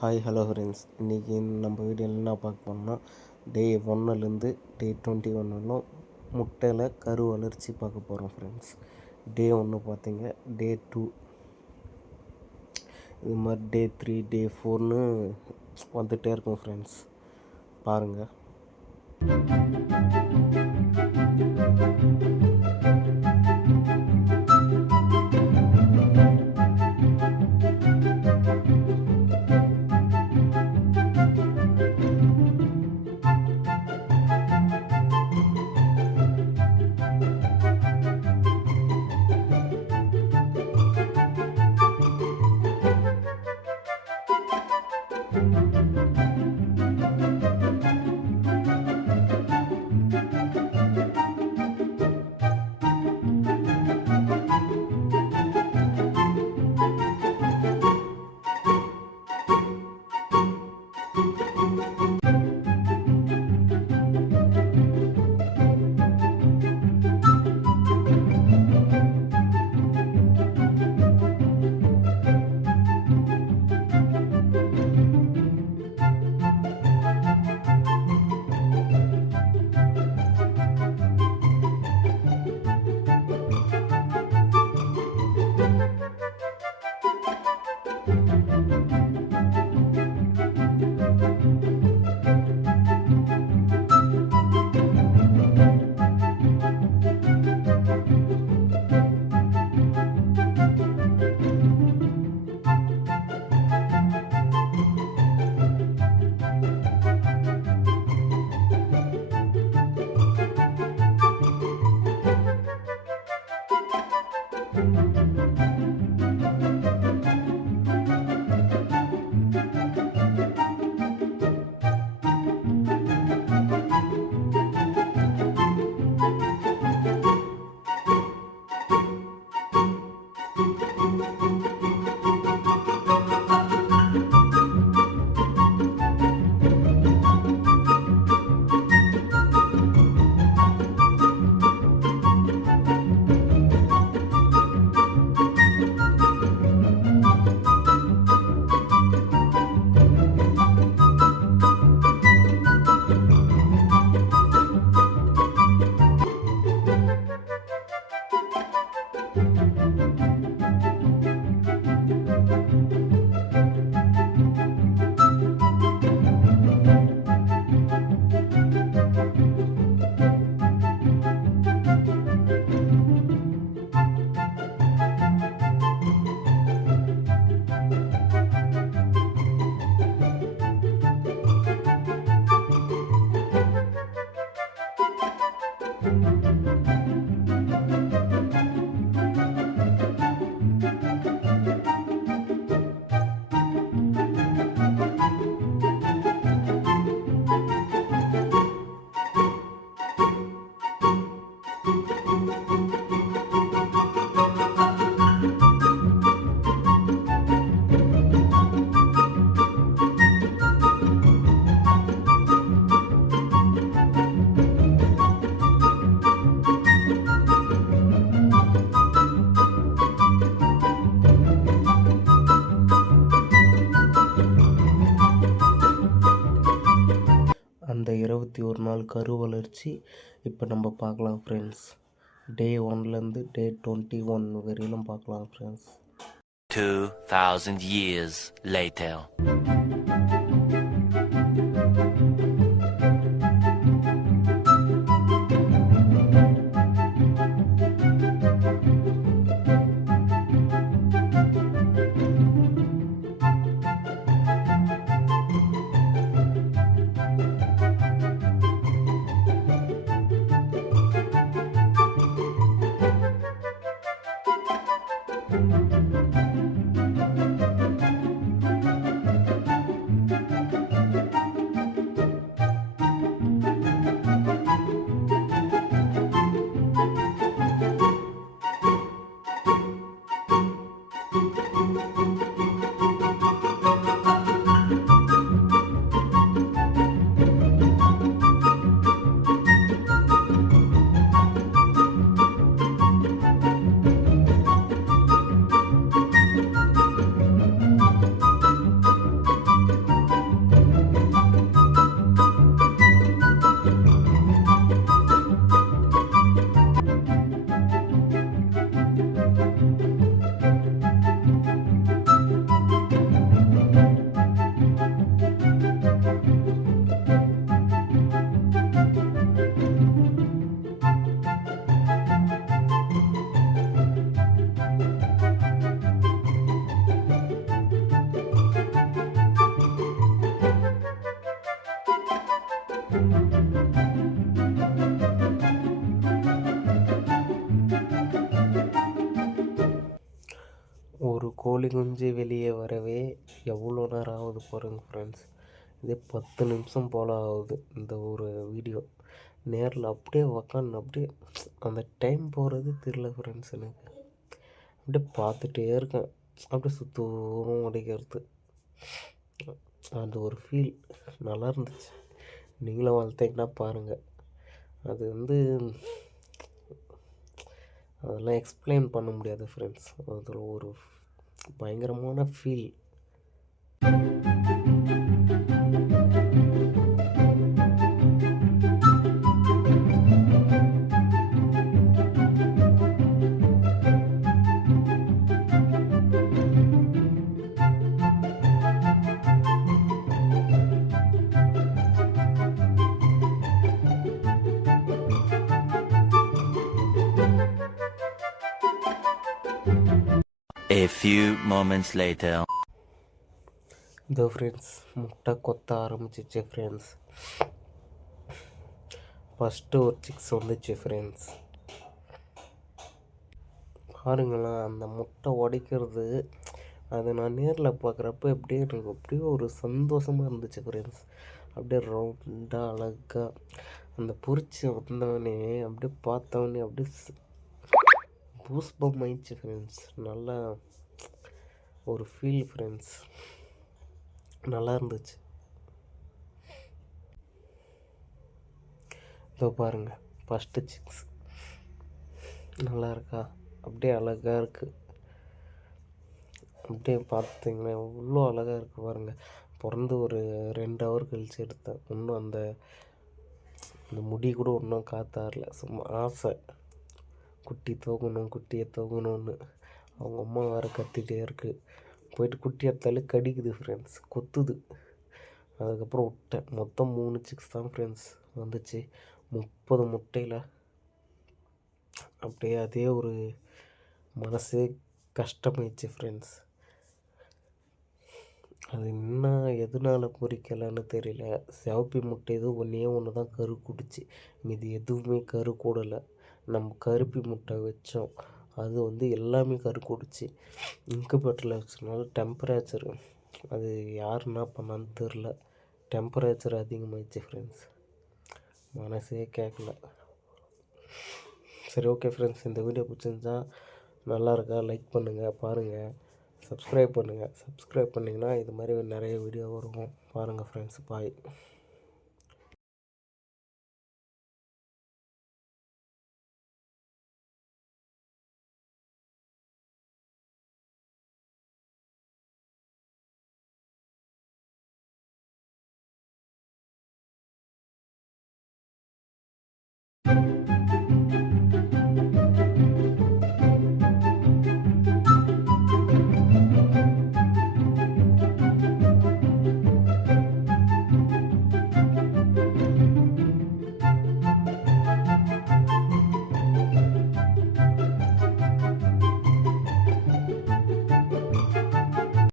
Hi hello friends. இன்றைக்கி நம்ம வீடியோவில் என்ன பார்க்க போனோம்னா டே 1லேருந்து டே 21 வரலும் முட்டையில் கரு வளர்ச்சி பார்க்க போகிறோம் ஃப்ரெண்ட்ஸ். டே 1 பார்த்தீங்க, டே 2 இது மாதிரி டே 3 டே 4ன்னு வந்துகிட்டே இருக்கும் ஃப்ரெண்ட்ஸ். பாருங்கள். அந்த 21 நாள் கரு வளர்ச்சி இப்போ நம்ம பார்க்கலாம் ஃப்ரெண்ட்ஸ். டே 1லேருந்து டே 21 வரையிலும் பார்க்கலாம் ஃப்ரெண்ட்ஸ். 2000 years later. குஞ்சு வெளியே வரவே எவ்வளோ நேரம் ஆகுது பாருங்கள் ஃப்ரெண்ட்ஸ். இதே 10 நிமிஷம் போல் ஆகுது இந்த ஒரு வீடியோ. நேரில் அப்படியே உக்காந்து அப்படியே அந்த டைம் போகிறது தெரியல ஃப்ரெண்ட்ஸ். எனக்கு அப்படியே பார்த்துட்டே இருக்கேன், அப்படியே சுத்தூரம் அடிக்கிறது. அந்த ஒரு ஃபீல் நல்லா இருந்துச்சு. நீங்களும் வளர்த்தீங்கன்னா பாருங்கள். அது அதெல்லாம் எக்ஸ்பிளைன் பண்ண முடியாது ஃப்ரெண்ட்ஸ். அது ஒரு பயங்கரமான feel. A few moments later. இந்த ஃப்ரெண்ட்ஸ் முட்டை கொத்த ஆரம்பிச்சிச்சு ஃப்ரெண்ட்ஸ். ஃபஸ்ட்டு ஒரு சிக்ஸ் வந்துச்சு ஃப்ரெண்ட்ஸ். பாருங்களேன், அந்த முட்டை உடைக்கிறது அதை நான் நேரில் பார்க்குறப்ப எப்படியே எனக்கு அப்படியே ஒரு சந்தோஷமாக இருந்துச்சு ஃப்ரெண்ட்ஸ். அப்படியே ரவுண்டாக அழகாக அந்த பொரிச்சு வந்தவொடனே அப்படியே பார்த்தவொடனே அப்படியே பூஸ் பம் ஆயிடுச்சு ஃப்ரெண்ட்ஸ். நல்லா ஒரு ஃபீல் ஃப்ரெண்ட்ஸ், நல்லா இருந்துச்சு. இதோ பாருங்கள், ஃபஸ்ட்டு சிக்ஸ் நல்லா இருக்கா, அப்படியே அழகாக இருக்குது. அப்படியே பார்த்தீங்கன்னா எவ்வளோ அழகாக இருக்குது பாருங்கள். பிறந்து ஒரு 2 ஹவர் கழிச்சு எடுத்தேன். இன்னும் அந்த முடி கூட இன்னும் காத்தாரல. சும்மா ஆசை, குட்டியை தூக்கணும்னு. அவங்க அம்மா வேறு கத்திகிட்டே இருக்குது. போயிட்டு குட்டி எடுத்தாலே கடிக்குது ஃப்ரெண்ட்ஸ், கொத்துது. அதுக்கப்புறம் விட்டேன். மொத்தம் 3 சிக்ஸ் தான் ஃப்ரெண்ட்ஸ் வந்துச்சு 30 முட்டையில். அப்படியே அதே ஒரு மனசே கஷ்டமாயிடுச்சு ஃப்ரெண்ட்ஸ். அது என்ன எதனால் பொரிக்கலைன்னு தெரியல. சிவப்பி முட்டை ஒன்றே ஒன்று தான் கரு கூட்டுச்சு, மீது எதுவுமே கரு கூடலை. நம்ம கருப்பி முட்டை வச்சோம், அது எல்லாமே கரு கூட்டுச்சு. இன்குபேட்டரில் வச்சதுனால டெம்பரேச்சரு அது யார் என்ன பண்ணான்னு தெரில, டெம்பரேச்சர் அதிகமாகிடுச்சு ஃப்ரெண்ட்ஸ். மனசே கேட்கல. சரி, ஓகே ஃப்ரெண்ட்ஸ், இந்த வீடியோ பிடிச்சிருந்தா நல்லா இருக்கா லைக் பண்ணுங்கள், பாருங்கள், சப்ஸ்கிரைப் பண்ணுங்கள். சப்ஸ்கிரைப் பண்ணிங்கன்னா இது மாதிரி நிறைய வீடியோ வரும். பாருங்கள் ஃப்ரெண்ட்ஸ், பாய்.